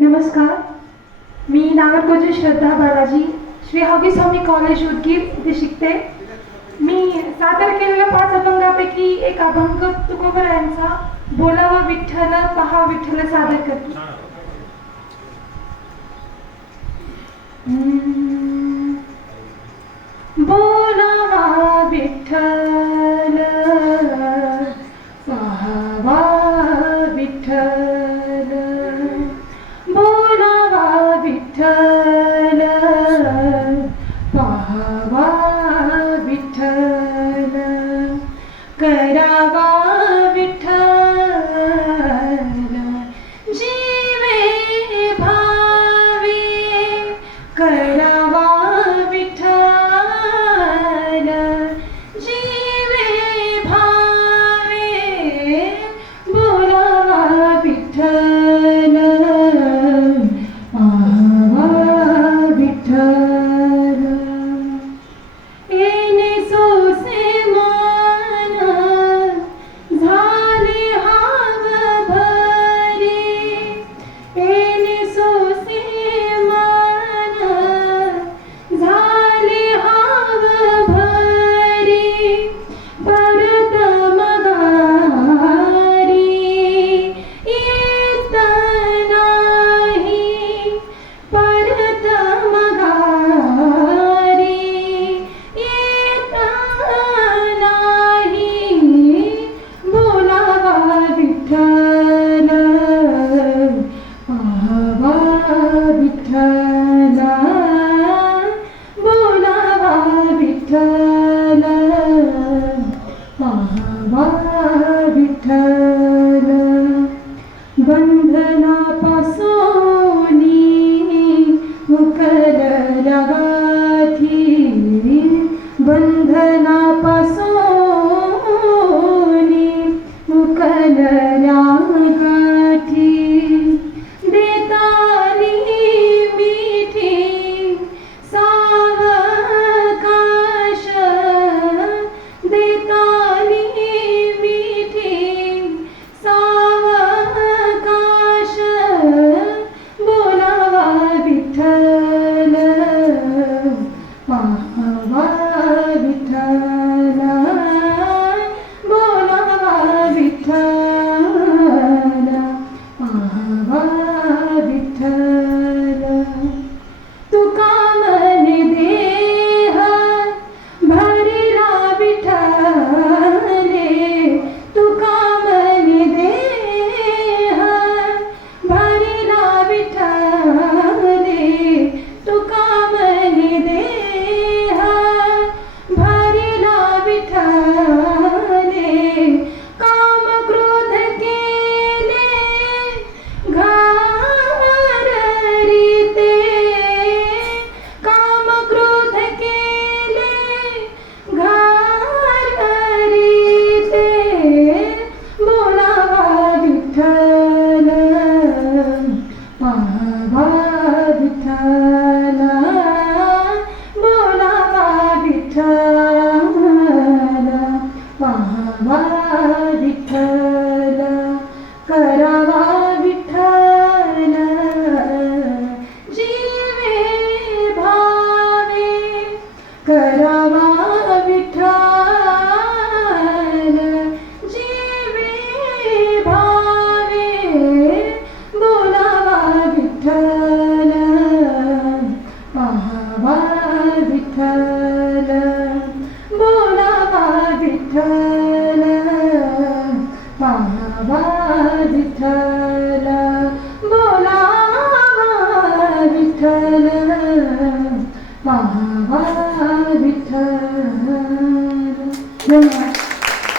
नमस्कार. मी नागरकोजी श्रद्धा बालाजी. श्री हवी स्वामी कॉलेज उदगीर इथे शिकते. मी सादर केलेल्या पाच अभंगापैकी एक अभंग तुकोबर यांचा बोलावा विठ्ठल पहा विठ्ठल सादर करते. 나 biter Bahar biter. Yanar